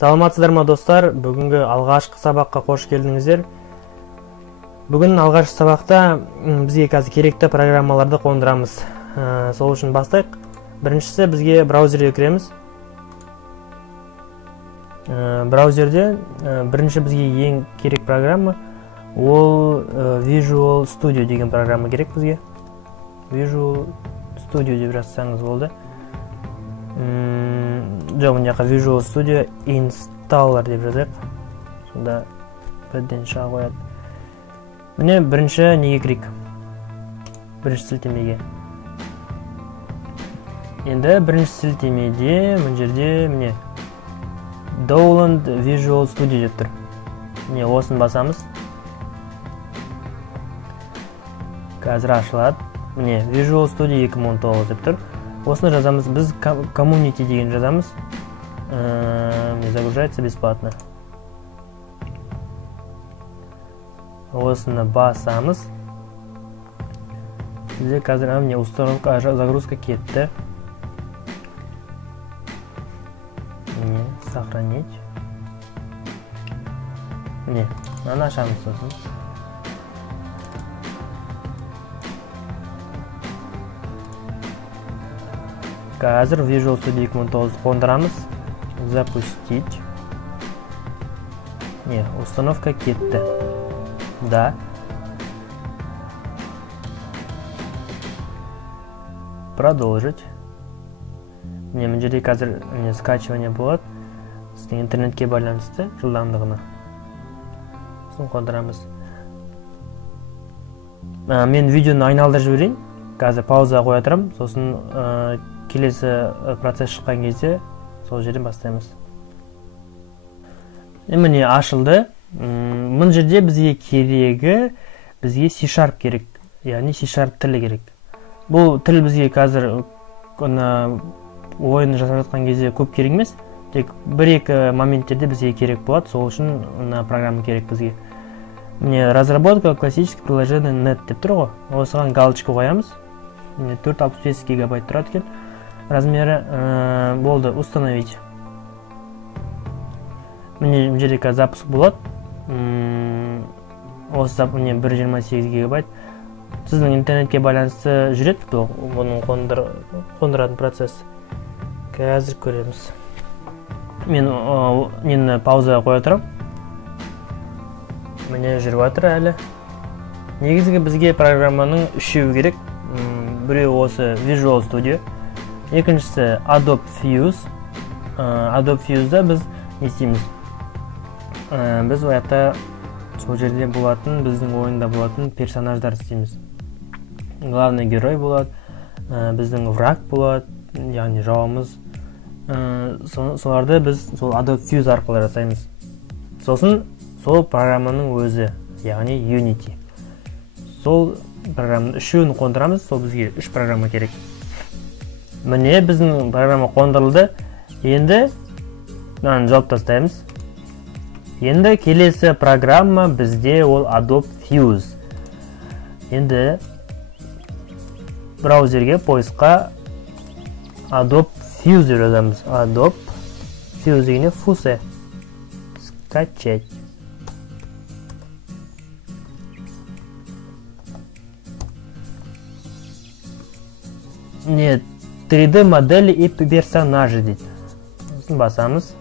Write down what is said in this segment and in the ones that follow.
Саламатсыздар ма достар? Бүгінгі алғашқы сабаққа қош келдіңіздер. Бүгін алғашқы сабақта бізге қазір керекті программаларды қондырамыз. Сол үшін бастайық. Біріншісі бізге браузерге кіреміз. Браузерде бірінші бізге ең керек программа ол Visual Studio деген программа керек бізге. Visual Studio деп жазсаңыз болды. Жоқ, мына жаққа Visual Studio Installer деп жазайық. Сонда бірден шыға қояды. Міне бірінші неге кірейік? Бірінші сілтемеге. Енді бірінші сілтемеде мына жерде міне Download Visual Studio деп тұр. Міне осын басамыз. Қазір ашылады. Міне Visual Studio 2019 деп тұр. Осыны жазамыз, біз Community деген жазамыз. Не загружается бесплатно. Осыны басамыз. Бізде қазір міне установка, загрузка кетті. Міне, сохранить. Міне, аны ашамыз сосын. Қазір Visual Studio 2019 қондырамыз. Запустить. Не, установка кетті. Да. Продолжить. Не, мына жерде қазір скачивание болады. Сіздің интернетке байланысты жылдамдығына. Сосын қондырамыз. Мен видеоны айналдырып жіберейін. Қазір пауза қоя тұрамын. Сосын келесі процесс шыққан кезде сол жерден бастаймыз. Міне ашылды. Мына жерде бізге керегі, бізге C# керек. Яғни C# тілі керек. Бұл тіл бізге қазір ойын жасап жатқан кезде көп керек емес. Тек бір-екі моменттерде бізге керек болады. Сол үшін программа керек бізге. Міне разработка классических приложений .NET деп тұр ғой. Осыған галочка қоямыз. 465 гигабайт тұрады екен. Размері болды, установить. Міне жерде запуск болады. Осы міне 128 гигабайт. Сіздің интернетке байланысты жүреді, бұның қондыратын процесс. Қазір көреміз. Мен пауза қоя тұрам. Міне жүріп жатыр әлі. Негізгі бізге программаның үшеуі керек. Біреу осы Visual Studio. Екіншісі Adobe Fuse. Adobe Fuse'да біз не істейміз? Біз ояқта сол жерде болатын, біздің ойында болатын персонаждар істейміз. Главный герой болады, біздің враг болады, яғни жауымыз. Соларды біз сол Adobe Fuse арқылы жасаймыз. Сосын сол программаның өзі, яғни Unity. Сол программаның үшеуін қондырамыз, сол бізге 3 программа керек. Міне біздің программа қондырылды. Енді жауып тастаймыз. Енді келесі программа бізде ол Adobe Fuse. Енді браузерге поисқа Adobe Fuse жазамыз. Adobe Fuse дегенде Fuse. Скачать. Нет. 3D модели и персонажи дейді. Басамыз.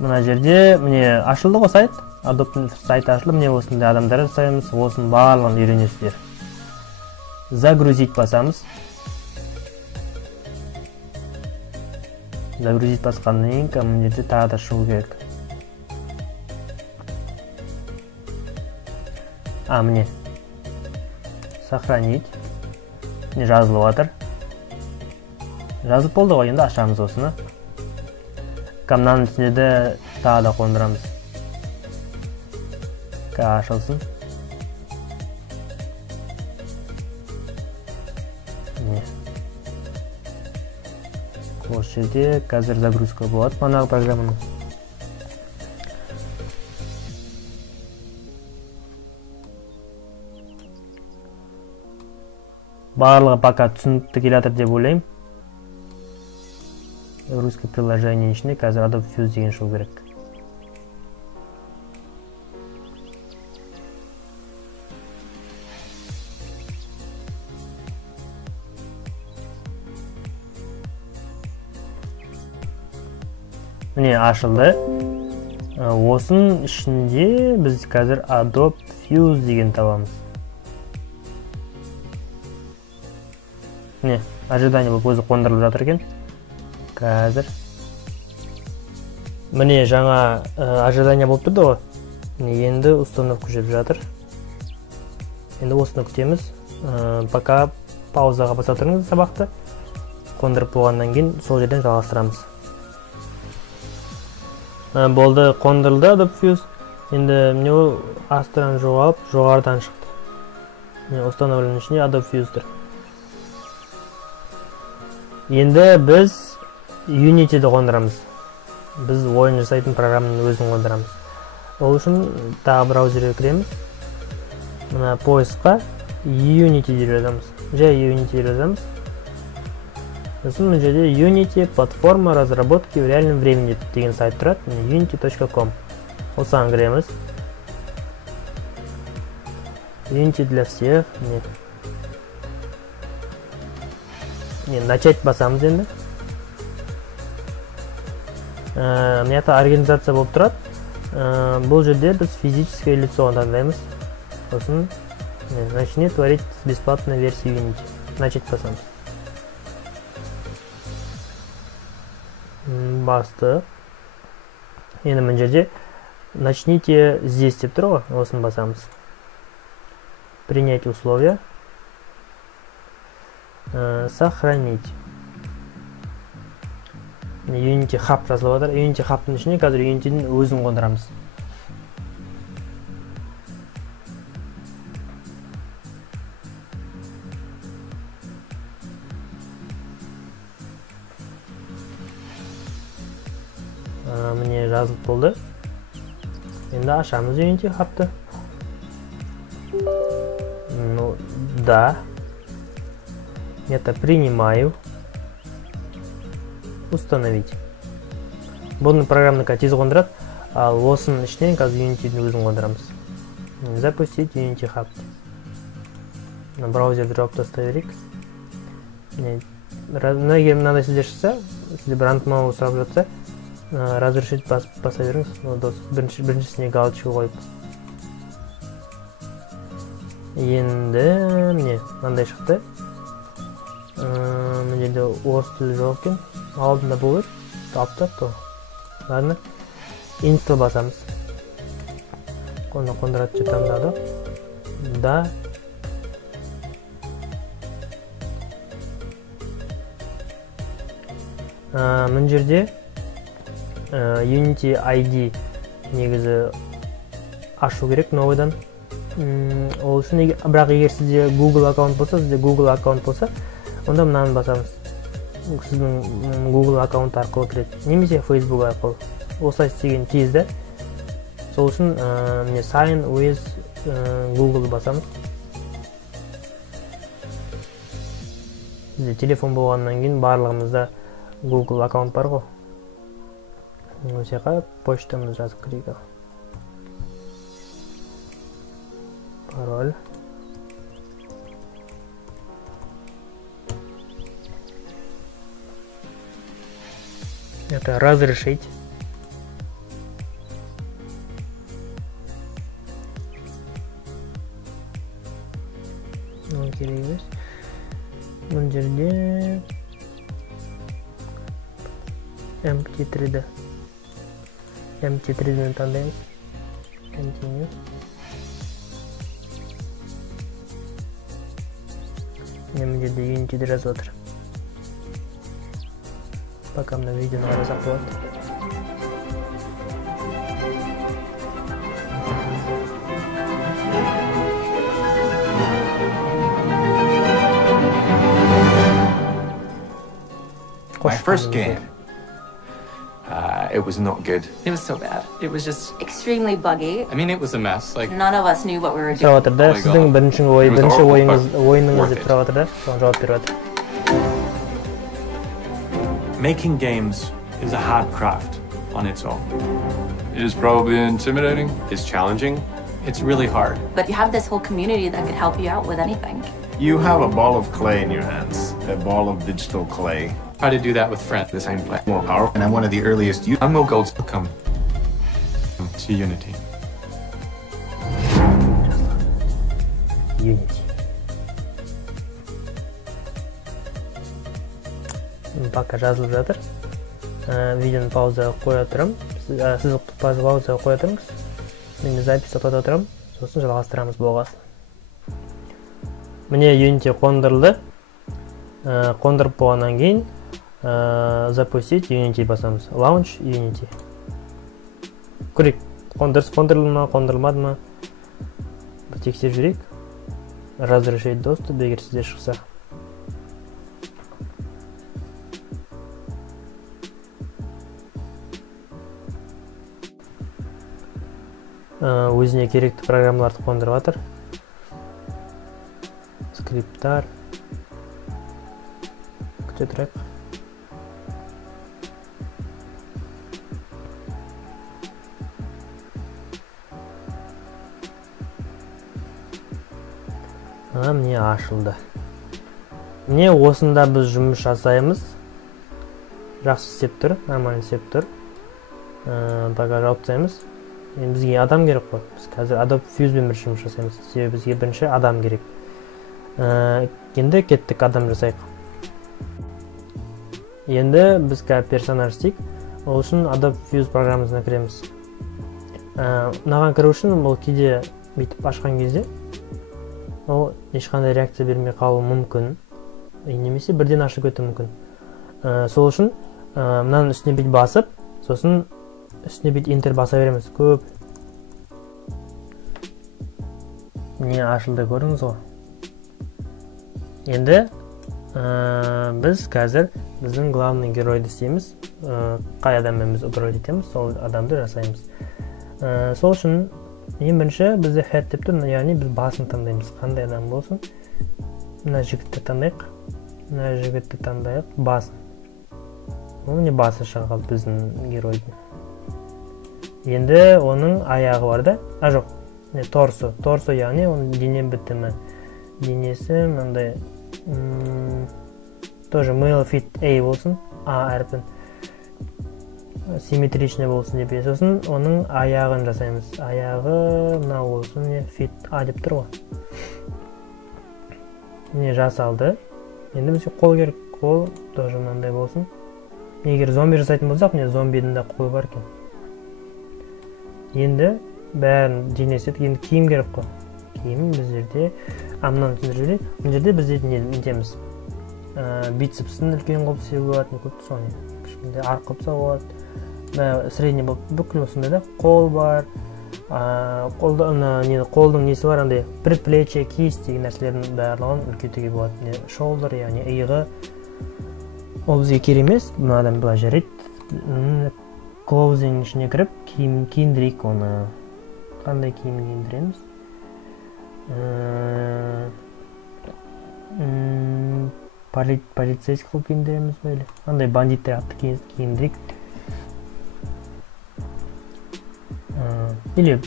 Мына жерде міне ашылды ғой сайт. Adobe сайт ашылды. Міне осындай адамдар жасаймыз. Осын барлығын үйренесіздер. Загрузить басамыз. Загрузить басқаннан кейін мына жерде тағы да шығу керек. Міне. Сохранить. Жазылып жатыр. Жазып болды ғой, енді ашамыз осыны. Мынаның ішінде де тағы да қондырамыз. Ашылсын. Осы жерде қазір загрузка болады манағы программаның. Барлығы пока түсінікті келе жатыр деп ойлаймын. русский приложение ішінде қазір Adobe Fuse деген шығу керек. Міне ашылды. Осының ішінде біз қазір Adobe Fuse деген табамыз. Міне, ожидание болып өзі қондырылып жатыр екен. Қазір. Міне жаңа ожидание болып тұрды ғой. Енді установка жүріп жатыр. Енді осыны күтеміз. Пока паузаға баса тұрыңыз сабақты. Қондырып болғаннан кейін сол жерден жалғастырамыз. Болды, қондырылды Adobe Fuse. Енді міне ол астынан жоғалып, жоғарыдан шықты. Міне установленің ішінде Adobe Fuse тұр. Енді біз Unity'ді қондырамыз. Біз ойын жасайтын программның өзін қондырамыз. Ол үшін тағы браузерге кіреміз. Мына поискқа Unity деп жазамыз. Жай Unity деп жазамыз. Сосын мына жерде Unity платформа разработки в реальном времени деген сайт тұрады. unity.com. Осыған кіреміз. Unity для всех. Начать басамыз енді. Мына организация болып тұрады. Бұл жерде біз физическое лицо таңдаймыз. Сосын начни творить бесплатную версию Unity. Начать басамыз. Басты. Енді мына жерде начните здесь деп тұр ғой, осыны басамыз. Принять условия. Сохранить. Unity Hub жазылып жатыр. Unity Hub'тың ішіне қазір Unity'дің өзін қондырамыз. Міне жазылып болды. Енді ашамыз Unity Hub'ты. Ну, да. Это принимаю. Установить. Бұны программның тез қондырады, ал осының ішінен қазір Unity'дің өзін қондырамыз. Запустить Unity Hub. Браузерді жауып тастай берейік. Мынандай сіздер шықса, сізде бір антымауы сұрап жатса, разрешить баса беріңіз. Біріншісіне галочка қойып. Енді міне мынандай шықты. Мына жерде орыс тілі жоқ екен. Алдында болып таптап. Ладно. Install басамыз. Қондырады жетамдады. Да. Мына жерде Unity ID негізі ашу керек новыйдан. Ол үшін бірақ егер сізде Google аккаунт болса, онда мынаны басамыз. Сіздің Google аккаунт арқылы кіреді. Немесе Facebook арқылы. Осылай істеген тезді. Сол үшін sign with Google басамыз. Бізде телефон болғаннан кейін барлығымызда Google аккаунт бар ғой. Осыға почтамыз жазып кірейік. Пароль. Это разрешить. Керек емес. Мына жерде MT3-ді. MT3-ді таңдаймыз. Continue. Мына жерде Unity'ді жазып отыр. Пока мына видеоны қарасақ болады. My first game. It was not good. It was so bad. It was just extremely buggy. I mean, it was a mess. Like None of us knew what we were doing. Сұрап жатыр да, сіздің бірінші ойыныңыз деп сұрап жатыр да, соны жауап беріп жатыр. Making games is a hard craft on its own. It is probably intimidating. It's challenging. It's really hard. But you have this whole community that could help you out with anything. You have a ball of clay in your hands, a ball of digital clay. Try to do that with friends. The same play. More powerful. And I'm one of the earliest Unreal goals to come to Unity. Unity. Пока жазылып жатыр. Видеоны паузаға қоя тұрамын. Сіз паузаға қоя тұрыңыз. Мен запись тоқтата тұрамын. Сосын жалғастырамыз болғасын. Міне Unity қондырылды. Қондырып болғаннан кейін запустить Unity басамыз. Launch Unity. Көрейік, қондырылды ма, қондырылмады ма? Тексеріп жүрейік. Разрешить доступ, егер сізде шықса. Өзіне керекті программаларды қондырып жатыр. Скриптар. Күте тұрайық. Міне ашылды. Міне осында біз жұмыс жасаймыз. Жақсы істеп тұр, нормально істеп тұр. Пока жауып тастаймыз. Бізге адам керек қой. Біз қазір Adobe Fuse'бен бір жұмыс жасаймыз. Себебі бізге бірінші адам керек. Енді кеттік адам жасайық. Енді біз персонаж істейік. Ол үшін Adobe Fuse программасына кіреміз. Мынаған кіру үшін бұл кейде бүйтіп ашқан кезде ол ешқандай реакция бермей қалуы мүмкін. Немесе бірден ашып кетуі мүмкін. Сол үшін мынаның үстіне бүйтіп басып, сосын үстіне бүйтіп Enter баса береміз. Көп. Не ашылды көрдіңіз ғой. Енді біз қазір біздің главный геройды істейміз. Қай адаммен біз управлять етеміз, сол адамды жасаймыз. Сол үшін ең бірінші бізде head деп тұр, яғни біз басын таңдаймыз. Қандай адам болсын. Мына жігітті таңдайық. Мына жігітті таңдайық, басын. Ол не басы шыға қалды біздің геройдың. Енді оның аяғы бар да? Жоқ, торсо. Торсо яғни оның дене бітімі. Денесі мынандай тоже male fit A болсын, A әрпін. Симметричный болсын деп. Сосын оның аяғын жасаймыз. Аяғы мына болсын, fit A деп тұр ғой. Міне жасалды. Енді бізге қол керек. Қол тоже мынандай болсын. Егер зомби жасайтын болсақ, міне зомбидің де қолы бар екен. Енді бәрін денесі, енді киім керек қой. Киім біздерде амнан түсіндіріп жүрейік. Бұл жерде бізде нетеміз. Бицепсін үлкен қылып істеуге болады, көп соны. Кішкентай ар қылып салады. Средний болып бүкіл осындай да қол бар. Қолдың несі бар, андай предплечье, киіс деген нәрселердің барлығын үлкейтуге болады. Shoulder, яғни иығы. Ол бізге керек емес, бұл адам былай жарайды. Clothing ішіне кіріп, киіндірейік оны. Қандай киім киіндіреміз? Полицейский қылып киіндіреміз бәлі. Андай бандиттер атты киіндірейік. Или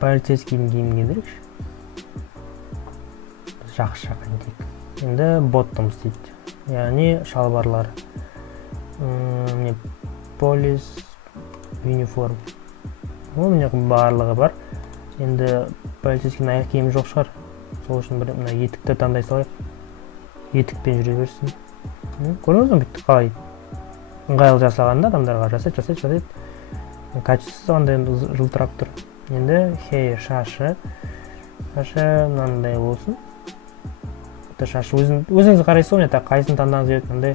полицейский киім киіндірейікші. Жақсы шаққан дейік. Енді боттом істейді. Яғни шалбарлар. Полис униформ. Ол міне барлығы бар. Енді полицейскінің аяқ киімі жоқ шығар. Сол үшін бір етікті таңдай салайық. Етікпен жүре берсін. Көрдіңіз бе бүйтті қалай ыңғайлы жасағанда адамдарға жасайды. Качествосы андай жылтырап тұр. Енді hair, шашы мынандай болсын. Шашы өзіңіз қарайсыз ғой, қайсын таңдаңыз келеді. Мындай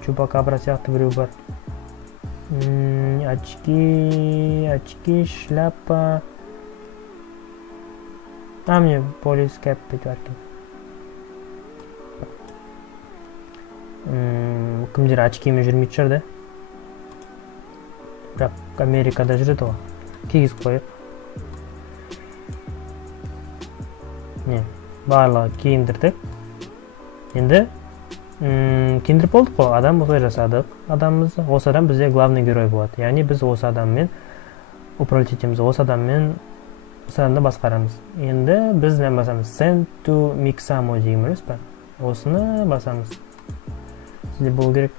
чупакабра сияқты біреу бар. Очки, шляпа. Мне полис кэп бүйтіп әркен. Кімдер очкимен жүрмейді шығар, да? Бірақ Америкада жүреді ғой. Кигізіп қойып. Барлығы киіндірдік. Енді Кендіріп болдық қой, адам осылай жасадық. Адамымыз, осы адам бізде главный герой болады. Яғни біз осы адаммен управлять етеміз, осы адамды басқарамыз. Енді біз не басамыз? Send to Mixamo деген емес па? Осыны басамыз. Сізде болу керек.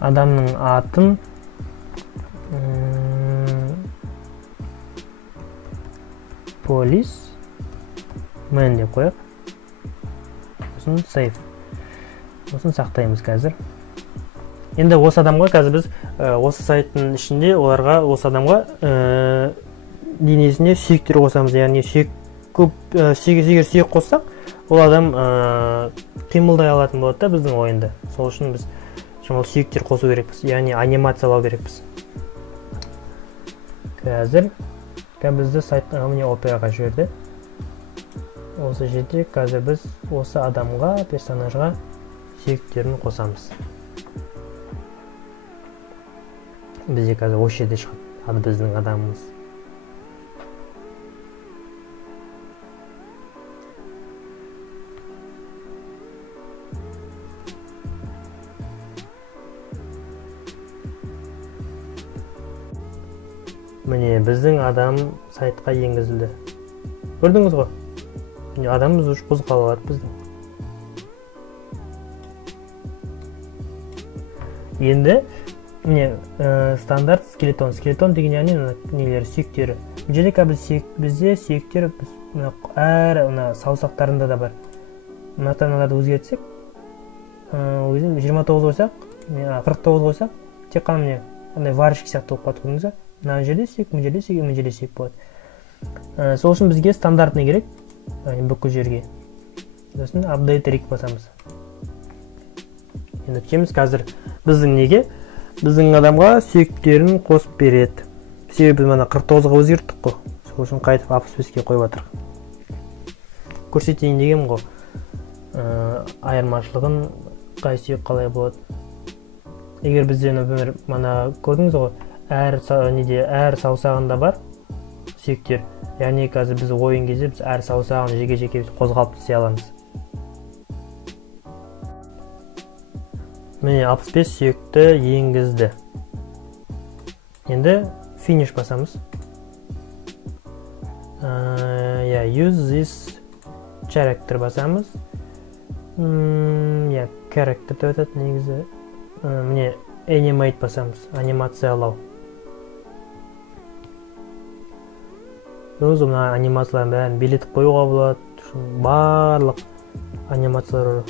Адамның атын полис мен деп қояқ. Осын save. Осын сақтаймыз қазір. Енді осы адамға қазір біз осы сайттың ішінде оларға осы адамға денесіне сүйектер қосамыз. Яғни егер сүйек қоссақ, ол адам қимылдай алатын болады да біздің ойында. Сол үшін біз сүйектер қосу керекпіз, яғни анимациялау керекпіз. Қазір бізді сайтқа міне операға жіберді. Осы жерде қазір біз осы адамға, персонажға сүйектерін қосамыз. Бізде қазір осы жерде шығады біздің адамымыз. Міне біздің адам сайтқа енгізілді. Көрдіңіз ғой? Адамымыз үш қозғалады біздің. Енді міне стандарт скелетон. Скелетон деген яғни нелер сүйектері. Бізде сүйектер әр саусақтарында да бар. Мынатаналарды өзгертсек, 29 қойсақ, 49 қойсақ, тек қана міне варышки сияқты болып қалады, көрдіңіз бе? Мына жерде сүйек, мына жерде сүйек, мына жерде сүйек болады. Сол үшін бізге стандартный керек, бүкіл жерге. Сосын update rig басамыз. Енді өткеміз қазір біздің неге? Біздің адамға сүйектерін қосып береді. Себебі біз мына 49-ға өзгерттік қой. Сол үшін қайтып 65-ке қойып жатыр. Көрсетейін дегем ғой. Айырмашылығын қай сүйек қалай болады. Егер бізде, например, мана көрдіңіз ғой, әр саусағында бар сүйектер. Яғни қазір біз ойын кезде біз әр саусағын жеке-жеке қозғалып түсе аламыз. Міне 65 сүйекті енгізді. Енді finish басамыз. Use this character басамыз. Character деп өтеді негізі. Міне animate басамыз. Анимациялау. Өзі мына анимацияларын бәрін билетіп қоюға болады. Барлық анимациялар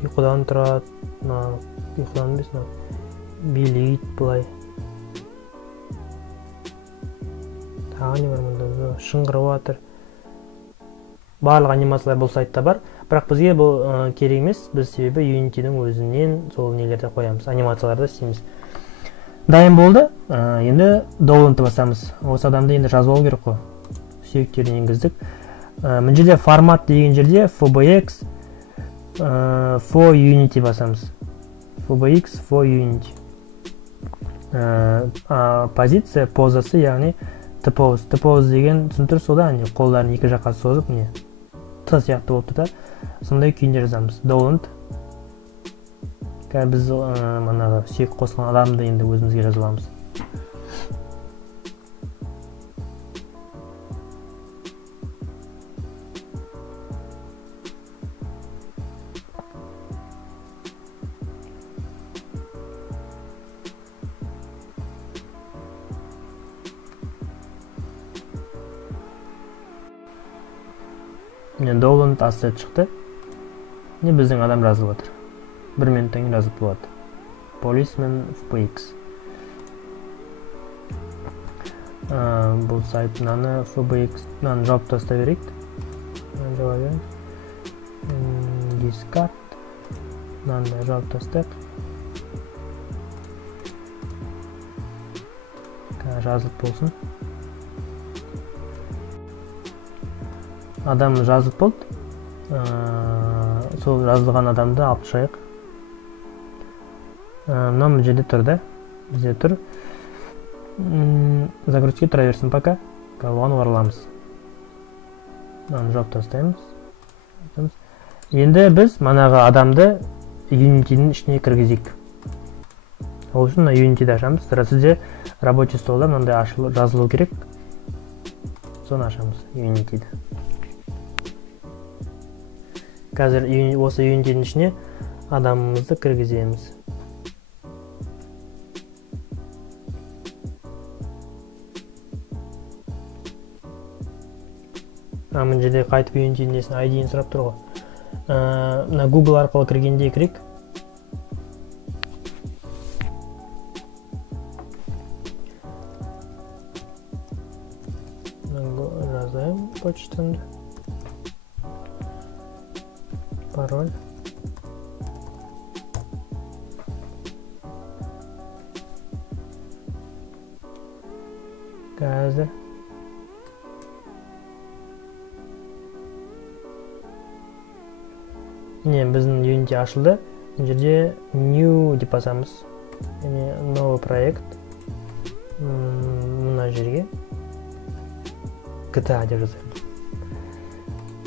ұйқыдан тұрады. Ұйқыдан емес, билейді бұлай. Тағы не бар мұнда? Шыңғырып жатыр. Барлық анимациялар бұл сайтта бар. Бірақ бізге бұл керек емес. Біз себебі Unity'дің өзінен сол нелерді қоямыз. Анимацияларды істейміз. Дайын болды. Енді download басамыз. Осы адамды енді жазып алу керек қой. Сүйектерін енгіздік. Мына жерде формат деген жерде FBX for Unity басамыз. FBX for Unity. Позиция, позасы, яғни T-pose. T-pose деген түсінтір сода, қолдарын екі жаққа созып, не Т сияқты болып тұр да. Сондай күйінде жазамыз. Download. Біз сүйек қосылған адамды енді өзімізге жазып аламыз. Download asset шықты. Біздің адам жазылып отыр. 1 минуттан кейін жазып болады. Policeman FBX. Бұл сайтынан FBX-нан жауап таста берейік. Discard-нан жауап тастайық. Жазылып болсын. Адам жазылып болды. Сол жазылған адамды алып шығайық. Мына жерде тұр да. Бізде тұр. Загрузки тұра берсін пока. Оған ораламыз. Мынаны жауып тастаймыз. Енді біз манағы адамды Unity'nin ішіне кіргізейік. Ол үшін Unity'ді ашамыз. Сізде рабочий столда мынандай жазылу керек. Соны ашамыз Unity'ді. Қазір осы Unity'nin ішіне адамымызды кіргіземіз. Мына жерде қайтып Unity'nin ID-ін сұрап тұр ғой. Мына Google арқылы кіргенде кірейік. Жазайым почтамды. Пароль. Қазір. Біздің Unity ашылды. Бұл жерде New деп басамыз. Новый проект. Мына жерге GTA деп жазайық.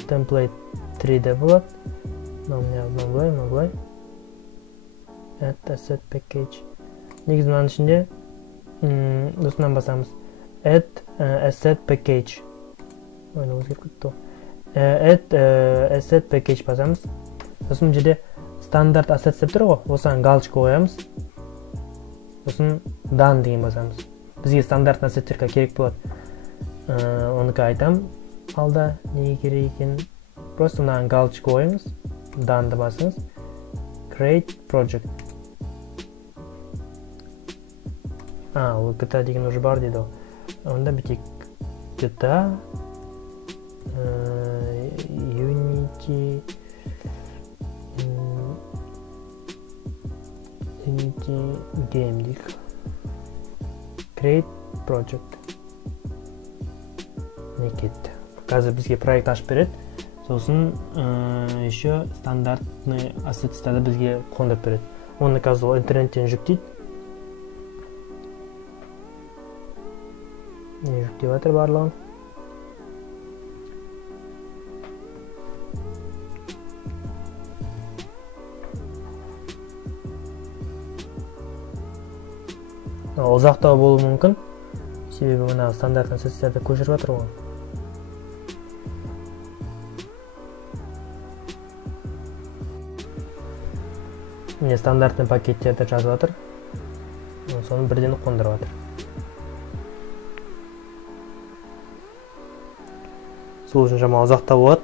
Template 3-де болады. Мынау. Add asset package. Негізі мынаның ішінде осынан басамыз. Add asset package. Өзгеріп кетті. Add asset package басамыз. Сосын жерде стандарт asset деп тұр ғой. Осыған галочка қоямыз. Сосын done деген басамыз. Бізге стандарт ассеттерге керек болады. Оныкі айтам. Алда неге керек екен? Просто мынаған галочка қойыңыз. Done'ды басыңыз. Create project. Ол GTA деген уже бар дейді ғой. Онда бітейік. GTA Unity game дейік. Create project. Не кетті. Қазір бізге проект ашып береді. Сосын еще стандартный ассеттерді бізге қондырып береді. Оны қазір интернеттен жүктейді. Не жүктеп жатыр барлығын. Ұзақтау болуы мүмкін. Себебі мына стандарт ассеттерді көшіріп жатыр ғой. Міне стандартный пакеттерді жазып жатыр. Соны бірден қондырып жатыр. Сол үшін жама ұзақтау болады.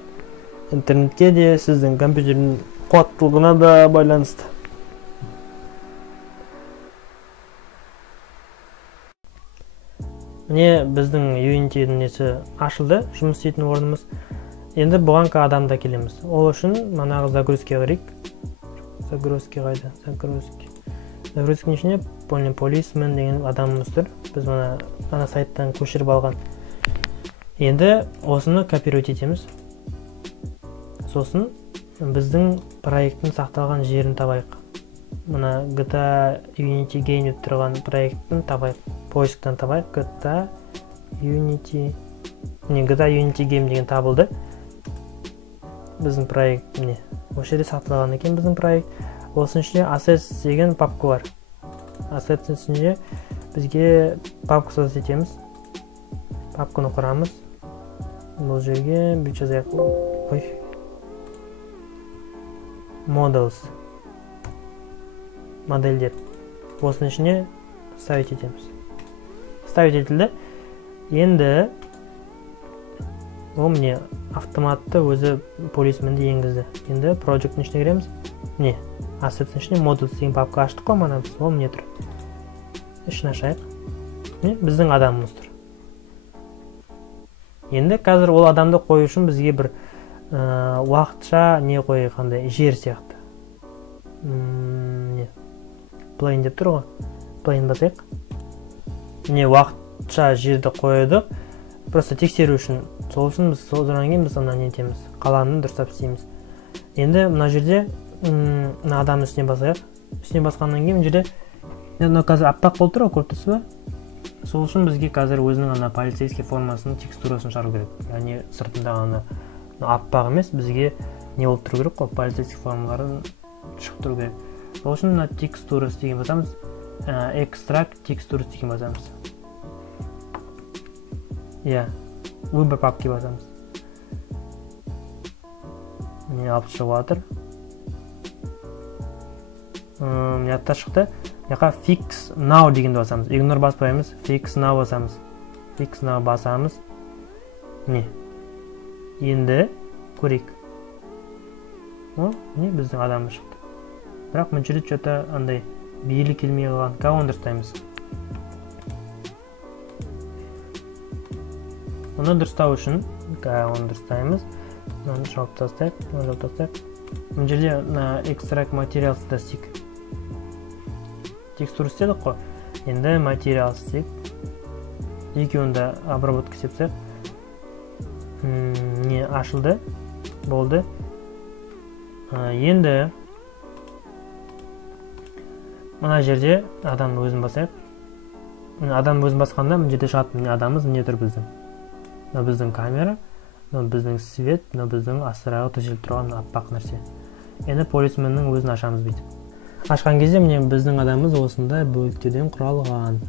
Интернетке де сіздің компьютердің қуаттылығына да байланысты. Міне біздің Unity'дің несі ашылды, жұмыс істейтін орнымыз. Енді бұған адамда келеміз. Ол үшін манағы загрузке қарайық. Загрузке қайда? Загрузкенің ішіне полисмен деген адамымыз тұр. Біз ана сайттан көшіріп алған. Енді осыны копировать етеміз. Сосын біздің проекттің сақталған жерін табайық. Мына GTA Unity Game деп тұрған проекттің табайық. Поисктан табайық. GTA Unity Game деген табылды. Біздің проект міне. Осы жерде сақталған екен біздің проект. Осының ішінде assets деген папка бар. Assets ішінде бізге папка создать етеміз. Папканы құрамыз. Бұл жерге бүйтіп жазайық. Models. Модельдер. Осының ішіне ставить етеміз. Ставить етілді. Енді ол міне автоматты өзі полисменді енгізді. Енді project-ның ішіне кіреміз. Міне assets-ның ішіне models деген папка аштық қой, мана біз. Ол міне тұр. Ішін ашайық. Міне біздің адамымыз тұр. Енді қазір ол адамды қою үшін бізге бір уақытша не қойы қандай жер сияқты. Plane деп тұр ғой. Plane басайық. Не уақытша жерді қойдық. Просто тексеру үшін. Сол үшін біз содан кейін біз ана не етеміз. Қаланын дұрыстап істейміз. Енді мына жерде мына адамның үстіне басайық. Үстіне басқаннан кейін жерде мына қазір аппақ болып тұр ғой, көріп тұрсыз ба? Сол үшін бізге қазір өзінің ана полицейский формасының текстурасын шығару керек. Яғни сыртындағы ана аппақ емес, бізге не болып тұру керек қой, полицейский формаларын шығып тұру керек. Сол үшін мына textures деген басамыз, extract textures деген басамыз. Иә, выбор папки басамыз. Мені алып шығып жатыр. Мыняқта шықты. Мынақа fix now дегенді басамыз. Ignore баспаймыз, fix now басамыз. Fix now басамыз. Не? Енді көрейік. Не біздің адамы шықты. Бірақ мен жүрет жота андай бейілі келмей қалған. Кауын дұрыстаймыз. Оны дұрыстау үшін кауын дұрыстаймыз. Оны жауып тастайық. Бұл жерде extract material static. Текстур істедік қой. Енді material static. Екеуінде обработка сепсек. Не ашылды. Болды. Енді мына жерде адамның өзін басайық. Адамның өзін басқанда мына жерде шығады міне адамымыз не тұр біздің. Мына біздің камера, мына біздің свет, мына біздің астырағы төселіп тұрған аппақ нәрсе. Енді полисменнің өзін ашамыз бүйтіп. Ашқан кезде міне біздің адамымыз осындай бөліктерден құралған.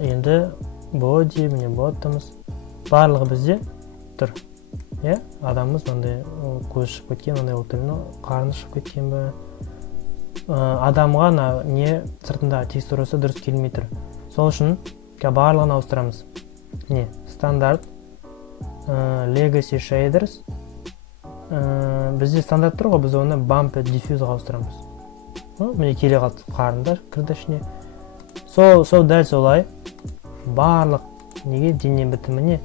Енді body, міне bottomыз барлығы бізде тұр. Иә, адамымыз мынандай көз шығып кеткен, мындай отырын, қарны шығып кеткен бе? Адамға не сыртында текстурасы дұрыс келмей тұр. Сол үшін барлығын ауыстырамыз. Не, стандарт, legacy shaders. Бізде стандарт тұр ғой, біз оны bumped diffuseға ауыстырамыз. Міне келе қалды қарында кірді ішіне. Сол дәл солай барлық неге дене бітіміне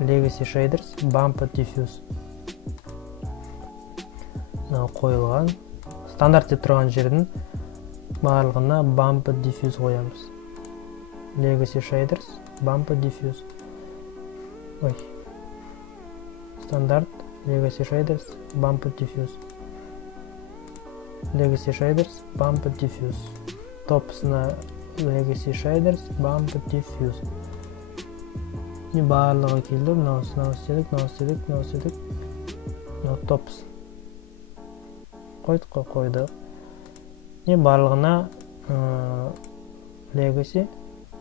legacy shaders, bumped diffuse. Қойылған. Стандарт деп тұрған жердің барлығына bumped diffuse қоямыз. Legacy shaders, bumped diffuse. Стандарт, legacy shaders, bumped diffuse. Legacy shaders, bumped diffuse. Топсына legacy shaders, bumped diffuse. Не барлығы келді, мынау істедік. Топс. Қойдық. Не барлығына legacy,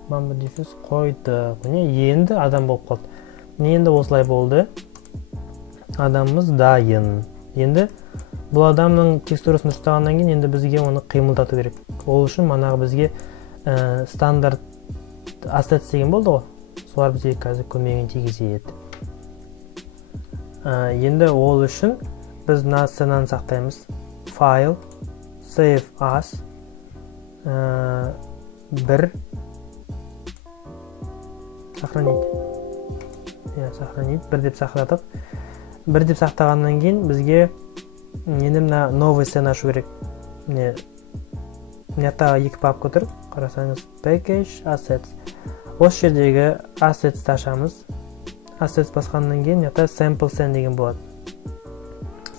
bumped diffuse қойдық. Енді адам болып қалды. Енді осылай болды. Адамымыз дайын. Енді бұл адамның текстурасын дұрыстағаннан кейін енді бізге оны қимылдату керек. Ол үшін манағы бізге стандарт assets деген болды ғой. Солар бізге қазір көмегін тигізеді. Енді ол үшін біз мына сценаны сақтаймыз. File, save as, бір, сохранить. Бір деп сақтадық. Бір деп сақтағаннан кейін бізге енді мына новый сцена ашу керек. Мынаяқтағы екі папка тұр. Қарасаңыз package, assets. Осы жердегі assets ашамыз. Assets басқаннан кейін мынаяқта sample scene деген болады.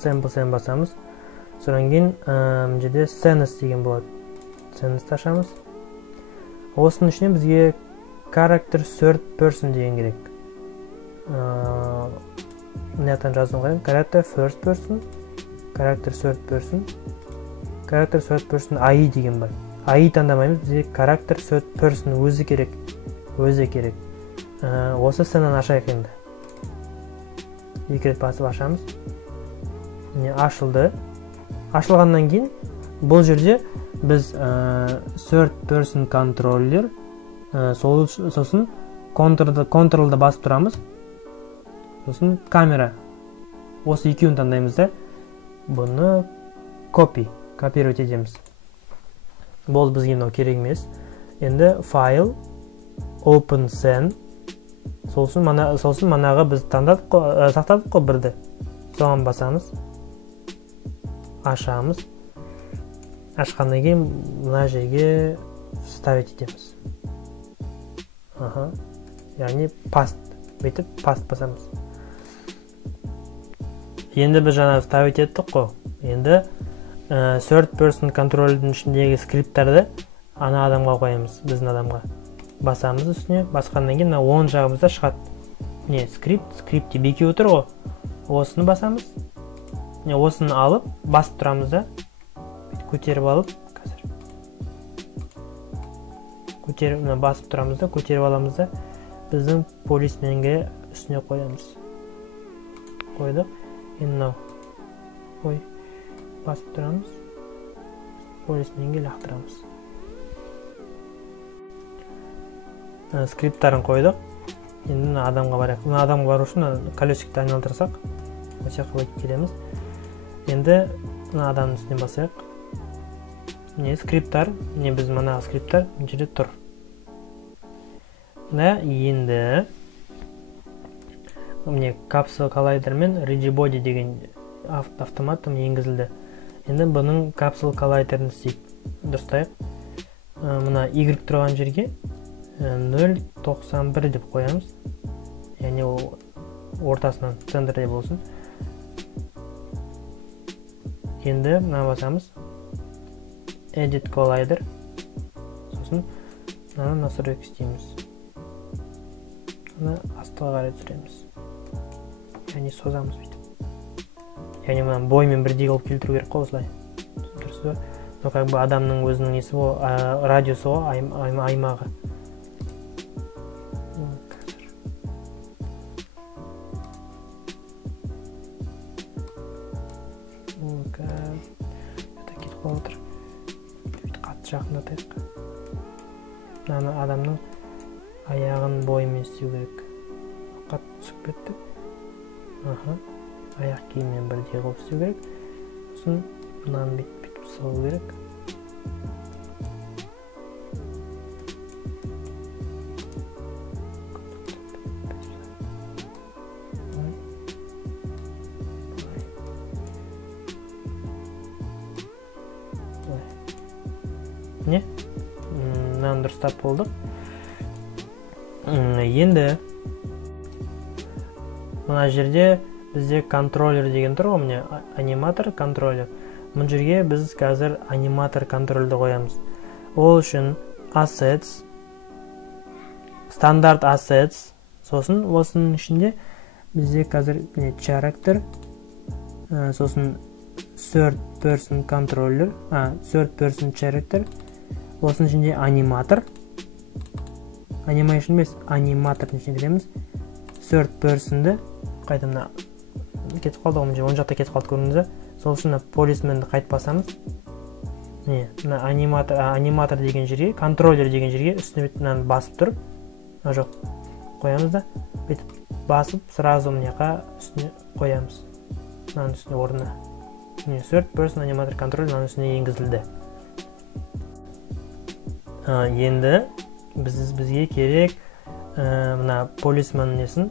Sample scene басамыз. Содан кейін мына жерде scenes деген болады. Scenes ашамыз. Осының ішіне бізге character third person деген керек. Мынаяқтан жазуын қояйын. Character first person, character third person, character third person AI деген бар. AI таңдамаймыз, бізге character third person өзі керек. Осы сценаны ашайық енді. Екі рет басып ашамыз. Ашылды. Ашылғаннан кейін бұл жерде біз third person controller сосын control'ды басып тұрамыз. Сосын камера. Осы екеуін таңдаймыз да бұны копировать етеміз. Бұл бізге мынау керек емес. Енді file, open scene. Сосын манағы біз сақтадық қой бірді. Соған басамыз. Ашамыз. Ашқаннан кейін мына жерге вставить етеміз. Яғни paste. Бүйтіп paste басамыз. Енді біз жаңа вставить еттік қой. Енді third person контрольдің ішіндегі скрипттарды ана адамға қоямыз, біздің адамға. Басамыз үстіне, басқаннан кейін оң жағымызда шығады. Скрипт деп екеуі тұр ғой. Осыны басамыз. Осыны алып, басып тұрамыз да. көтеріп алып, қазір көтеріп, басып тұрамыз да, көтеріп аламыз да, біздің полисменге үстіне қоямыз. Қойдық. Енді қой, басып тұрамыз, полисменге лақтырамыз. Скрипттарын қойдық. Енді адамға барайық. Адамға бару үшін колесикті айналдырсақ, осы жаққа келеміз. Енді адамның үстіне басайық. Скрипттар, біз мына скрипттар жерде тұр. Енді Capsule Collider мен Rigibody деген автомат енгізілді. Енді бұның Capsule Collider'ын дұрыстайық. Мына Y тұрған жерге 0.91 деп қоямыз. Яғни ортасынан центрде болсын. Енді басамыз. Edit Collider. Сосын насырек істейміз. Астыға қарай түсіреміз. Яғни созамыз бүйтіп. Яғни мұнан боймен бірдей қылып келтіру керек қой осылай. Дұрыс па? Как бы адамның өзінің несі ғой, радиусы ғой, аймағы. Жақындатайық. Адамның аяғын бойымен істеу керек. Қатты түсіп кетті. Аяқ киіммен бірдей қылып істеу керек. Сосын мынаны бүйтіп салу керек. Мынаны дұрыстап болдық. Енді мына жерде бізде контроллер деген тұр ғой, міне аниматор, контроллер. Бұл жерге біз қазір аниматор контрольді қоямыз. Ол үшін assets, стандарт assets, сосын осының ішінде бізде қазір character, сосын third person controller, third person character, осының ішінде аниматор, animation емес, аниматордың ішіне кіреміз. Third person'ды қайтымда кетіп қалды ғой, оң жақта кетіп қалды көрдіңіз. Сол үшін полисменді қайт басамыз. Аниматор деген жерге, контроллер деген жерге үстіне басып тұрып, жоқ, қоямыз да, бүйтіп басып, сразу мұнеқа үстіне қоямыз. Мынаның үстіне орнына. Third person аниматор контроль мынаның үстіне енгізілді. Енді бізге керек мына полисмен несін,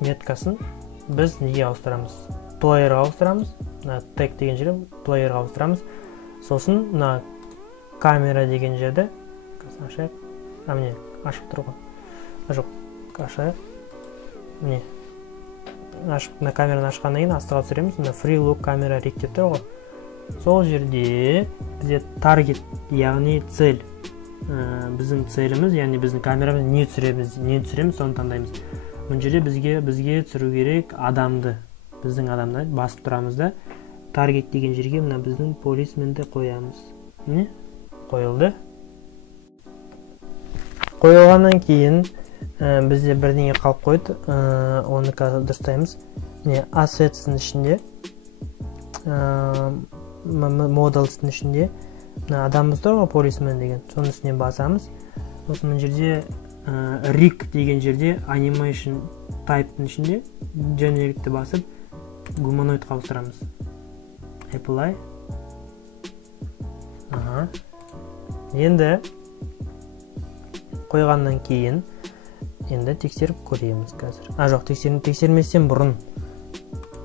меткасын біз неге ауыстырамыз? Плеерға ауыстырамыз. Tag деген жерде плеерға ауыстырамыз. Сосын мына камера деген жерде ашайық. Міне ашық тұр ғой. Жоқ, ашайық. Міне мына камераны ашқаннан кейін астыға түсіреміз. Мына free look камера rig деп тұр ғой. Сол жерде бізде таргет, яғни цель. Біздің целіміз, яғни біздің камерамыз не түсіреміз, соны таңдаймыз. Бұл жерде бізге түсіру керек адамды. Біздің адамды басып тұрамыз да, таргет деген жерге мына біздің полисменді қоямыз. Міне, қойылды. Қойылғаннан кейін бізде бірдеңе қалып қойды. Оны қазір дұрыстаймыз. Міне, assets'in ішінде, models'in ішінде адамымыз тұр ғой, полисмен деген. Соның үстіне басамыз. Осының жерде rig деген жерде animation type'ның ішінде generic'ті басып гуманоидқа ауыстырамыз. Apply. Енді қойғаннан кейін енді тексеріп көреміз қазір. Жоқ, тексерместен бұрын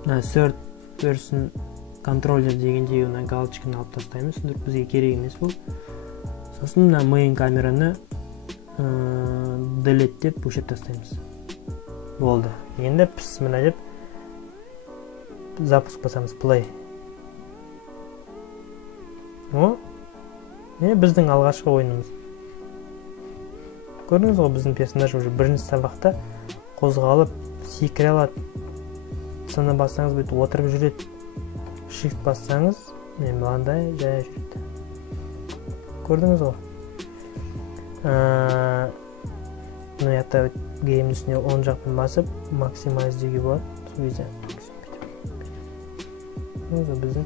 third person controller дегенде галочканы алып тастаймыз. Бізге керек емес бұл. Сосын main камераны delete деп өшіріп тастаймыз. Болды. Енді мына деп запуск басамыз. Play. Біздің алғашқы ойынымыз. Көрдіңіз ғой, біздің персонаж уже бірінші сабақта қозғалып, секіре алады. Сыны бассаңыз бүйтіп отырып жүреді. Shift бассаңыз мен бағандай жая жүреді. Көрдіңіз ғой? Мына жақта геймнің үстіне оң жақпен басып максимайз деуге болады. Біздің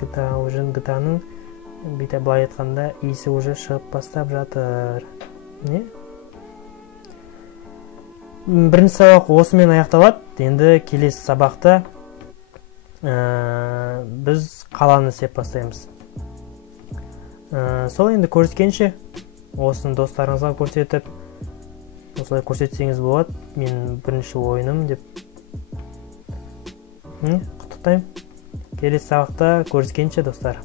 GTA-ның бүйтіп былай айтқанда иісі уже шығып бастап жатыр. Не? Бірінші сабақ осымен аяқталады. Енді келесі сабақта біз қаланы істеп бастаймыз. Сол енді көріскенше осыны достарыңызға көрсетіп, осылай көрсетсеңіз болады. Мен бірінші ойыным деп құттықтаймын. Келесі сабақта көріскенше достар.